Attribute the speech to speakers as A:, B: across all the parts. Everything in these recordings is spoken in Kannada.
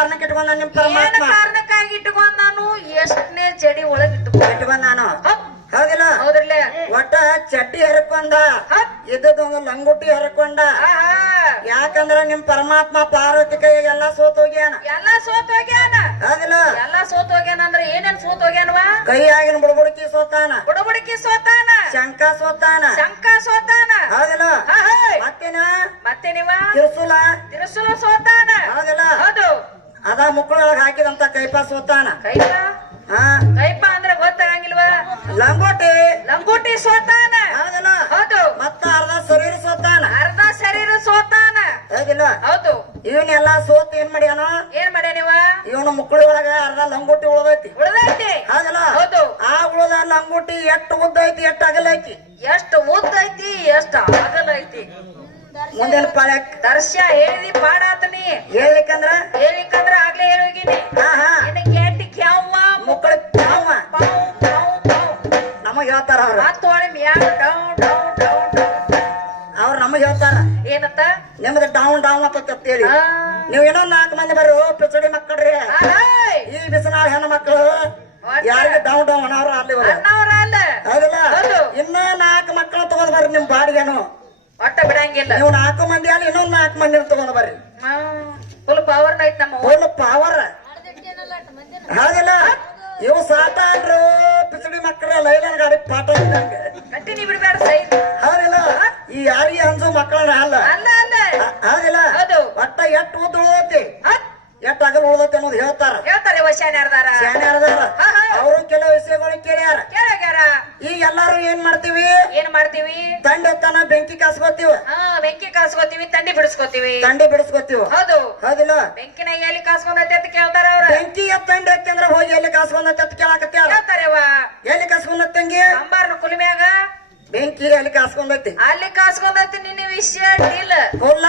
A: ಕಾರಣಕ್ಕೆ ಇಟ್ಕೊಂಡ ನಿಮ್
B: ಏನ
A: ಪರಮಾತ್ಮ
B: ಕಾರಣಕ್ಕಾಗಿ ಇಟ್ಕೊಂಡ್ ನಾನು ಎಷ್ಟನೇ ಚಡಿ ಒಳಗ್ ಇಟ್ಕೊಂಡ್.
A: ಇಟ್ಕೊಂಡ ನಾನು ಹೌದಿಲ್ಲ?
B: ಹೌದ್ರಲ್ಲ?
A: ಒಟ್ಟ ಚಡ್ಡಿ ಹರ್ಕೊಂಡ. ಇದ್ದದೊಂದು ಲಂಗುಟಿ ಹರ್ಕೊಂಡ.
B: ಆಹಾ.
A: ಯಾಕಂದ್ರ ನಿಮ್ ಪರಮಾತ್ಮ ಪಾರ್ವತಿ ಕೈಗೆ ಎಲ್ಲಾ ಸೋತ್ ಹೋಗ್ಯಾನ
B: ಎಲ್ಲಾ ಸೋತ್ ಹೋಗ್ಯಾನ
A: ಹೌದಿಲ್ಲ?
B: ಎಲ್ಲಾ ಸೋತ್ ಹೋಗ್ಯಾನ ಅಂದ್ರೆ ಏನೇನ್ ಸೋತ್ ಹೋಗ್ಯಾನವ
A: ಕೈ ಆಗಿನ ಬುಡಬುಡಕಿ ಸೋತಾನ.
B: ಬುಡಬುಡಕಿ ಸೋತಾನ?
A: ಶಂಕ ಸೋತಾನ.
B: ಶಂಕ ಸೋತಾನ?
A: ಹೌದಿಲ್ಲ?
B: ಆಹಾ.
A: ಮತ್ತೇನ?
B: ಮತ್ತೆ ನೀವ
A: ತಿರುಸುಲ.
B: ತಿರುಸುಲ ಸೋತಾನ?
A: ಹೌದಿಲ್ಲ?
B: ಹೌದು.
A: ಅದ ಮುಕ್ಕಳೊಳಗ ಹಾಕಿದಂತ ಕೈಪ ಸೋತಾನ.
B: ಕೈಪ?
A: ಹಾ.
B: ಕೈಪ ಅಂದ್ರೆ ಗೊತ್ತಾಗಂಗಿಲ್ವಾ?
A: ಲಂಗೋಟಿ.
B: ಲಂಗೋಟಿ ಸೋತಾನ?
A: ಹೌದಿಲ್ಲ.
B: ಹೌದು.
A: ಮತ್ತ ಅರ್ಧ ಶರೀರ ಸೋತಾನ.
B: ಅರ್ಧ ಶರೀರ ಸೋತಾನ?
A: ಹೌದಿಲ್ಲ.
B: ಹೌದು.
A: ಇವನ್ನೆಲ್ಲ ಸೋತ್ ಏನ್ ಮಾಡ್ಯಾನ?
B: ಏನ್ ಮಾಡ್ಯ ನೀವ?
A: ಇವನು ಮುಕ್ಕಳಿ ಒಳಗ ಅರ್ಧ ಲಂಗೋಟಿ ಉಳದೈತಿ.
B: ಉಳದೈತಿ?
A: ಹೌದಲ್ಲ.
B: ಹೌದು.
A: ಆ ಉಳದ ಲಂಗೋಟಿ ಎಷ್ಟು ಉದ್ದ ಐತಿ ಎಷ್ಟು ಅಗಲ ಐತಿ
B: ಎಷ್ಟು ಉದ್ದ ಐತಿ ಎಷ್ಟು ಅಗಲ
A: ಮುಂದಿನ ಪಾಳ್ಯಕ್
B: ದರ್ಶ ಹೇಳಿದಿ ಪಾಡಾತನಿ
A: ಹೇಳ್ಲಿಕ್ಕಂದ್ರ?
B: ಹೇಳಿಕಂದ್ರ ಆಗ್ಲೇ ಹೇಳೋಗಿನಿ
A: ಹಾ ಹಾ.
B: ಕೆಟ್ಟ ಕ್ಯಾವ
A: ಮುಕ್ಕಳ ಪಾವ
B: ಪಾವ್ ಪಾವ್ ಪಾವ್
A: ನಮಗ್ ಹೇಳ್ತಾರ ಅವ್ರ.
B: ಹತ್ತು ಮ್ಯಾಲ ಡೌನ್ ಡೌನ್
A: ಅವ್ರ ನಮಗ್ ಹೇಳ್ತಾರ.
B: ಏನತ್ತ
A: ನಿಮ್ದು ಡೌನ್ ಡೌನ್ ಅಂತ ಹೇಳಿ
B: ಆ,
A: ನೀವ್ ಏನೋ ನಾಲ್ಕು ಮಂದಿ ಬರೋ ಪಿಚಡಿ ಮಕ್ಕಳ್ರಿ.
B: ಆಯ್.
A: ಈ ಬಿಸಿನಾಳ ಹೆಣ್ಣು ಮಕ್ಕಳು ಯಾರಿಗೆ ಡೌನ್ ಡೌನ್ ಅನ್ನೋರು ಅಲ್ಲಿ ಬರ
B: ಅಲ್ಲ.
A: ಹೌದಿಲ್ಲ?
B: ಹೌದು.
A: ಇನ್ನ ನಾಲ್ಕು ಮಕ್ಕಳು ತಗೊಂಡ್ ಬರ್ರಿ ನಿಮ್ ಬಾಡಿಗೆನು.
B: ಒಟ್ಟ ಬಿಡಂಗಿಲ್ಲ.
A: ನೀವು ನಾಲ್ಕು ಮಂದಿ ಅಲ್ಲಿ ಇನ್ನೊಂದ್ ನಾಲ್ಕು ಮಂದಿ ತಗೊಂಡ್ ಬರ್ರಿ.
B: ಫುಲ್ ಪವರ್ ಐತ್ ನಮ್ಮ.
A: ಫುಲ್ ಪವರ್ ಹೌದಿಲ್ಲ ಇವು ಸಾಟಾಡ್ರು ಪಿಚಡಿ ಮಕ್ಕಳ ಲೈಲನ್ ಗಾಡಿ ಪಾಠ ಇದ್ದಂಗೆ.
B: ಕಂಟಿನ್ಯೂ ಬಿಡಬೇಡ ಸೈಡ್
A: ಹೌದಿಲ್ಲ ಈ ಯಾರಿ ಅನ್ಸು ಮಕ್ಕಳನ್ನ ಅಲ್ಲ.
B: ಅಲ್ಲ ಅಲ್ಲ.
A: ಹೌದಿಲ್ಲ
B: ಹೌದು.
A: ಒಟ್ಟ ಎಟ್ಟು ಉದ್ದ ಉಳ್ದೈತಿ ಎಟ್ಟು ಅಗಲ ಉಳ್ದೈತಿ ಅನ್ನೋದು ಹೇಳ್ತಾರ.
B: ಹೇಳ್ತಾರೆ ವಶಾನ ಯಾರ್ದಾರ
A: ಶಾನ್ಯಾರದಾರ ಎಲ್ಲಾರು ಏನ್ ಮಾಡ್ತೀವಿ?
B: ಏನ್ ಮಾಡ್ತೀವಿ?
A: ತಂಡ ಹೊತ್ತನ ಬೆಂಕಿ ಕಾಸ್ಕೋತೀವಿ.
B: ಹಾ ಬೆಂಕಿ ಕಾಸ್ಕೋತೀವಿ ತಂಡಿ ಬಿಡಿಸ್ಕೋತೀವಿ.
A: ತಂಡಿ ಬಿಡಿಸ್ಕೋತೀವಿ.
B: ಹೌದು.
A: ಹೌದಿಲ್ಲ?
B: ಬೆಂಕಿನ ಎಲ್ಲಿ ಕಾಸ್ಕೊಂಡೈತೆ ಅಂತ ಕೇಳ್ತಾರ ಅವ್ರ.
A: ಬೆಂಕಿ ತಂಡೆ ಹತ್ತಂದ್ರ ಹೋಗಿ ಎಲ್ಲಿ ಕಾಸ್ಕೊಂಡತ್ತೆ ಅಂತ
B: ಕೇಳ್ತಾರೆವ
A: ಎಲ್ಲಿ ಕಾಸ್ಕೊಂಡತ್ತಂಗಿ
B: ಅಂಬಾರ್ನ ಕುಲಿಮ್ಯಾಗ?
A: ಬೆಂಕಿ ಅಲ್ಲಿ ಕಾಸ್ಕೊಂಡೈತಿ?
B: ಅಲ್ಲಿ ಕಾಸ್ಕೊಂಡೈತಿ ನಿನ್ನ ವಿಷಯ ಇಲ್ಲ
A: ಹುಲ್ಲ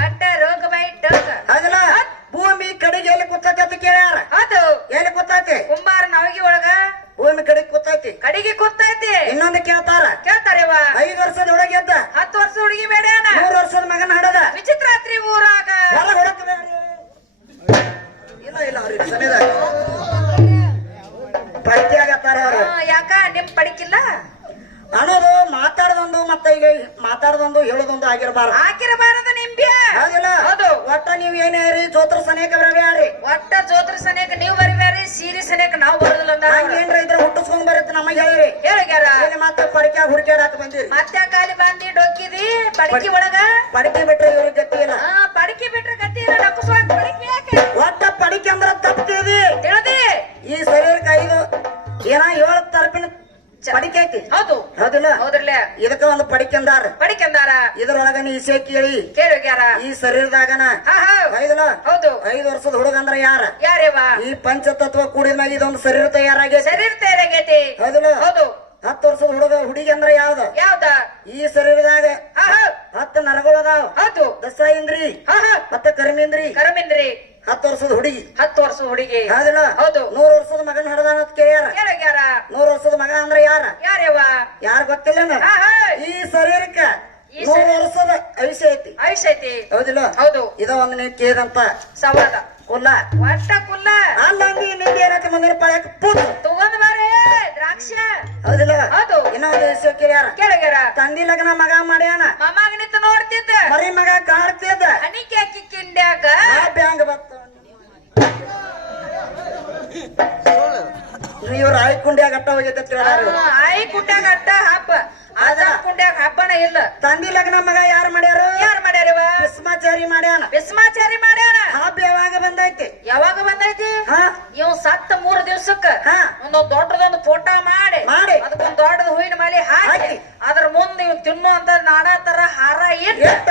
B: ಒಟ್ಟ ರೋಗ ಬೈ ಟೋಕ
A: ಹೌದಿಲ್ಲ ಭೂಮಿ ಕಡೆಗೆ ಎಲ್ಲಿ ಕೂತೈತಿ ಅಂತ ಕೇಳ್ಯಾರ
B: ಹೌದು
A: ಎಲ್ಲಿ ಕೂತೈತಿ
B: ಕುಂಬಾರ ನವಗಿ ಒಳಗ
A: ಭೂಮಿ ಕಡೆಗೆ ಕೂತೈತಿ
B: ಕಡಿಗೆ ಕೂತೈತಿ
A: ಇನ್ನೊಂದು ಕೇಳ್ತಾರ
B: ಕೇಳ್ತಾರೆವ
A: ಐದು ವರ್ಷದ ಹುಡುಗಿ ಎದ್ದ
B: ಹತ್ತು ವರ್ಷ ಹುಡುಗಿ ಬೇಡ್ಯಾನ
A: ಮೂರು ವರ್ಷದ ಮಗನ ಹಡದ
B: ವಿಚಿತ್ರಾತ್ರಿ ಊರಾಗ
A: ಹೊರ ಹೊಡಕ ಇಲ್ಲ ಅವ್ರಿಗೆ ಸನಿದಾಗ ಪಟ್ಟಿ ಆಗತ್ತಾರ ಅವ್ರು.
B: ಯಾಕ? ನಿಮ್ ಪಡಿಕಿಲ್ಲ?
A: ಅನ್ನೋದು ಮಾತಾಡದೊಂದು ಮತ್ತೆ ಈಗ ಮಾತಾಡದೊಂದು ಹೇಳೋದೊಂದು ಆಗಿರಬಾರ್ದು.
B: ನಿಂಬ್ಯ
A: ಹೌದಿಲ್ಲ?
B: ಹೌದು.
A: ಒಟ್ಟ ನೀವ್ ಏನೇ ಜೋತ್ರ ಚೋತ್ರ ಸನೇಕ ಬರಬ್ಯಾರಿ
B: ಒಟ್ಟ ಜೋತ್ರ ಸನೇಕ ನೀವ್ ಬರಿಬೇರಿ ಸೀರಿ ಸನೇಕ ನಾವ್ ಬರೋದಿಲ್ಲ ಅಂತ
A: ಹಂಗೇನ್ರ ಇದ್ರ ಹುಟ್ಟಿಸ್ಕೊಂಡ್ ಬರುತ್ತೆ ನಮಗೆ ಹೇಳಿರಿ
B: ಹೇಳಿ
A: ಇಲ್ಲಿ ಮತ್ತೆ ಪಡಿಕೆ ಹುಡುಕ್ಯಾಡಾಕ ಬಂದಿರಿ?
B: ಮತ್ತೆ ಕಾಲಿ ಬಂದಿ ಡೊಕ್ಕಿದಿ ಪಡಿಕೆ ಒಳಗ?
A: ಪಡಿಕೆ ಬಿಟ್ರೆ ಇವ್ರ ಹೌದಿಲ್ಲ
B: ಹೌದ್ರಲ್ಲ
A: ಇದಕ್ಕ ಒಂದು
B: ಪಡಿಕೆಂದಾರ.
A: ಪಡಿಕೆಂದಾರ. ನೀ ಇಸೆ ಕೇಳಿ.
B: ಕೇಳೋಗ್ಯಾರ.
A: ಈ ಶರೀರದಾಗನ
B: ಹಾ ಹಾ. ಹೌದು.
A: ಐದು ವರ್ಷದ ಹುಡುಗ ಅಂದ್ರ ಯಾರ?
B: ಯಾರೇವ?
A: ಈ ಪಂಚತತ್ವ ಕೂಡಿದ ಮ್ಯಾಗ ಇದೊಂದು ಶರೀರ ತಯಾರಾಗೈತಿ.
B: ಶರೀರ ತಯಾರಾಗೈತಿ.
A: ಹೌದಿಲ್ಲ
B: ಹೌದು.
A: ಹತ್ತು ವರ್ಷದ ಹುಡುಗ ಹುಡುಗಿ ಅಂದ್ರ ಯಾವ್ದ?
B: ಯಾವ್ದ?
A: ಈ ಶರೀರದಾಗ ಹತ್ತು ನರಗಳು ನರಗಳದಾವ
B: ಹೌದು.
A: ದಸರಾ ಇಂದ್ರಿ ಮತ್ತೆ ಕರ್ಮೇಂದ್ರಿ.
B: ಕರಮಿಂದ್ರಿ.
A: ಹತ್ತು ವರ್ಷದ ಹುಡುಗಿ.
B: ಹತ್ತು ವರ್ಷದ ಹುಡುಗಿ.
A: ಹೌದಿಲ್ಲ
B: ಹೌದು.
A: ನೂರು ವರ್ಷದ ಮಗನ ಹಿಡ್ದಾನ ಅಂತ ಕೇಳ್ಯಾರ.
B: ಕೇಳೋಗ್ಯಾರ
A: ನೂರು ವರ್ಷದ ಮಗ ಅಂದ್ರೆ ಯಾರ?
B: ಯಾರ್ಯವ
A: ಯಾರ ಗೊತ್ತಿಲ್ಲ ಈ ಶರೀರಕ್ಕ ನೂರು ವರ್ಷದ ಆಯುಷ್ಯ ಐತಿ.
B: ಆಯುಷ್ ಐತಿ
A: ಹೌದಿಲ್ಲ?
B: ಹೌದು.
A: ಇದ ಒಂದ್ ನೀವು ಕೇಳಿದಂತ
B: ಸವಾದ.
A: ಕುಲ್ಲ.
B: ಒಟ್ಟ ಕುಲ್ಲ.
A: ಅಲ್ಲಂಗಿ ನಿಂಗೆ ಏನಕ್ಕೆ ಮುಂದಿನ ಪಾಳ್ಯಕ್ಕೆ ಪೂತ್
B: ತಗೊಂಡ್ ಬಾರಿ ದ್ರಾಕ್ಷ.
A: ಹೌದಿಲ್ಲ?
B: ಹೌದು.
A: ಇನ್ನೊಂದು ವಿಷಯ ಕೇಳ್ಯಾರ.
B: ಕೇಳ್ಯಾರ
A: ತಂದಿ ಲಗ್ನ ಮಗ ಮಾಡ್ಯಾನ.
B: ಮಮ್ಮಾಗ ನಿಂತು ನೋಡ್ತಿದ್ದ.
A: ಮರಿ ಮಗ ಕಾಡ್ತಿದ್ದ
B: ಅನಿಕೆ ಅಕ್ಕಿ ಕಿಂಡ್ಯಾಗ
A: ಬ್ಯಾಂಗ್ ಬತ್ತ ಇವ್ರ ಆಯ್ಕುಂಡ್ಯಾಗ ಅಟ್ಟ ಹೋಗೈತೆ ಅಂತ.
B: ಆಯಿ ಕುಂಡ್ಯಾಗ ಅಟ್ಟ ಹಬ್ಬ ಅದ ಕುಂಡ್ಯಾಗ ಹಬ್ಬನ ಇಲ್ಲ.
A: ತಂದಿ ಲಗ್ನ ಮಗ ಯಾರು ಮಾಡ್ಯಾರ?
B: ಯಾರು ಮಾಡ್ಯಾರವ
A: ಭಸ್ಮಾಚಾರಿ ಮಾಡ್ಯಾನ.
B: ಬಿಸ್ಮಾಚಾರಿ ಮಾಡ್ಯಾನ.
A: ಹಬ್ಬ ಯಾವಾಗ ಬಂದೈತಿ?
B: ಯಾವಾಗ ಬಂದೈತಿ?
A: ಹ.
B: ಇವ್ ಸತ್ತ ಮೂರ್ ದಿವ್ಸಕ್ಕ
A: ಹಾ.
B: ಒಂದು ದೊಡ್ಡದೊಂದು ಫೋಟೋ ಮಾಡಿ
A: ಮಾಡಿ.
B: ಅದಕ್ಕೊಂದ್ ದೊಡ್ಡದ ಹೂವಿನ ಮಾಲಿ ಹಾಕಿ. ಅದ್ರ ಮುಂದೆ ಇವ್ ತಿನ್ನುವಂತ ನಾನಾ ತರ ಹಾರ ಇಟ್ಟ.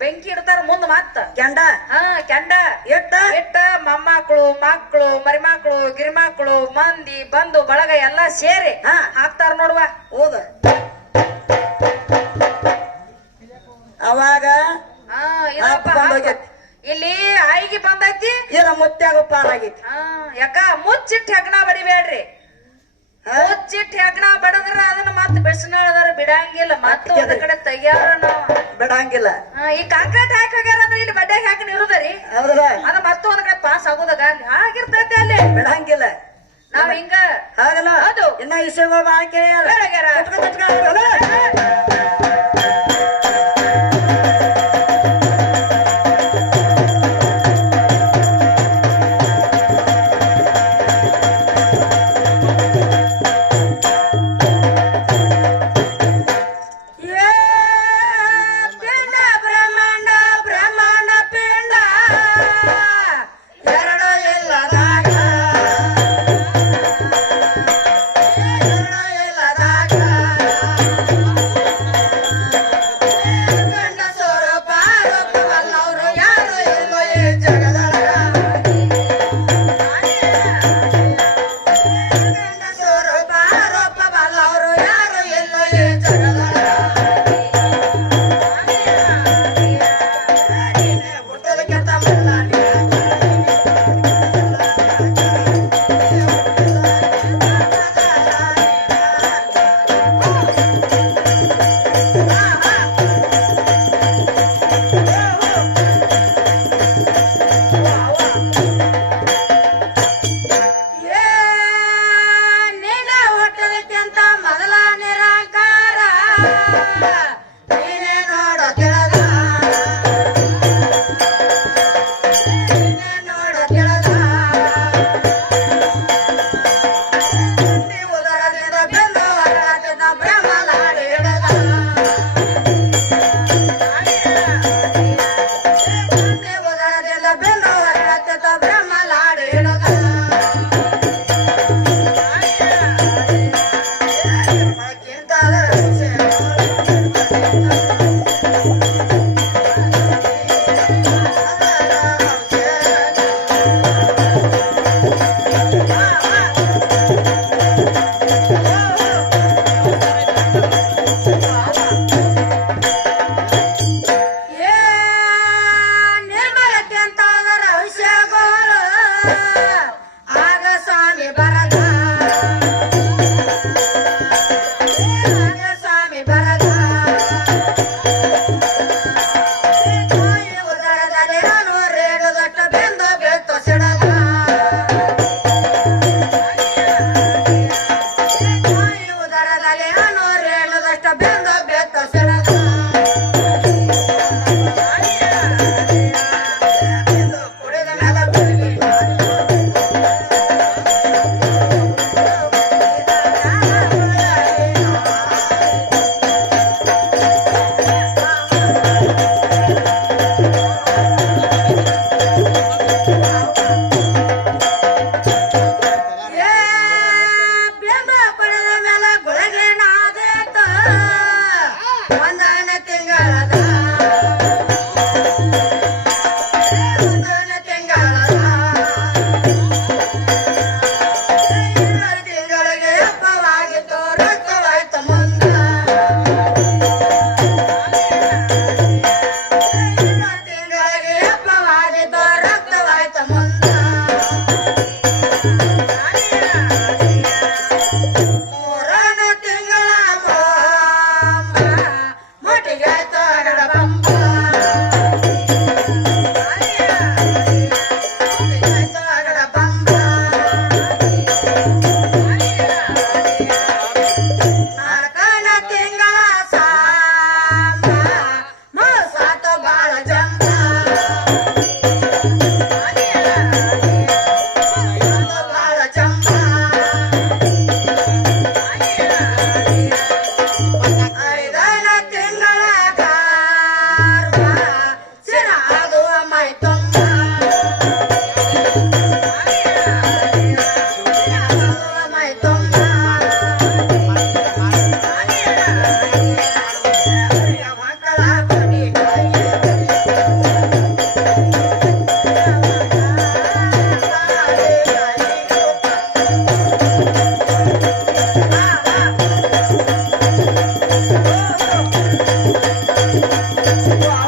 B: ಬೆಂಕಿ ಇಡ್ತಾರ ಮುಂದ್ ಮತ್ತ.
A: ಕೆಂಡ.
B: ಹಾ ಕೆಂಡ.
A: ಇಟ್ಟ.
B: ಇಟ್ಟ ಮೊಮ್ಮಕ್ಕಳು ಮಕ್ಕಳು ಮಕ್ಕಳು ಮರಿಮಕ್ಕಳು ಗಿರಿಮಕ್ಕಳು ಮಂದಿ ಬಂದು ಬಳಗ ಎಲ್ಲ ಸೇರಿ
A: ಹಾ.
B: ಹಾಕ್ತಾರ ನೋಡುವ.
A: ಹೋದ. ಅವಾಗ
B: ಇಲ್ಲಿ ಆಯಿಗೆ ಬಂದೈತಿ.
A: ಇದ ಮುತ್ತಾಗ ಪಾಲಾಗೈತಿ.
B: ಹಾ ಯಾಕ ಮುಚ್ಚಿಟ್ಟು ಹೆಗ್ಣ ಬಡಿಬೇಡ್ರಿ. ಮುಚ್ಚಿಟ್ ಹೆಗ್ಣ ಬಡದ್ರ ಅದನ್ನ ಮತ್ ಬಿಸಿನೊಳದ್ರ ಬಿಡಂಗಿಲ್ಲ. ಮತ್ತ ಅದ. ಕಡೆ ತೆಗ್ಯಾರ ನಾವ್.
A: ಬಿಡಂಗಿಲ್ಲ.
B: ಈ ಕಾಂಕ್ರೀಟ್ ಹಾಕಿ ಹೋಗ್ಯಾರ ಅಂದ್ರೆ ಇಲ್ಲಿ ಬಡ್ಡೆ ಹಾಕಿ ನಿರುದರಿ ಅದ ಮತ್ತ ಒಂದ್ ಕಡೆ ಪಾಸ್ ಆಗೋದಾಗ ಅಲ್ಲಿ ಅಲ್ಲಿ.
A: ಬಿಡಂಗಿಲ್ಲ.
B: ನಾವ್ ಹಿಂಗ
A: ಹಾಗಲ್ಲ
B: ಅದು
A: ಇನ್ನ ವಿಷಯಗಳು ಬಾಳ
B: ಕೇಳ
A: Yeah.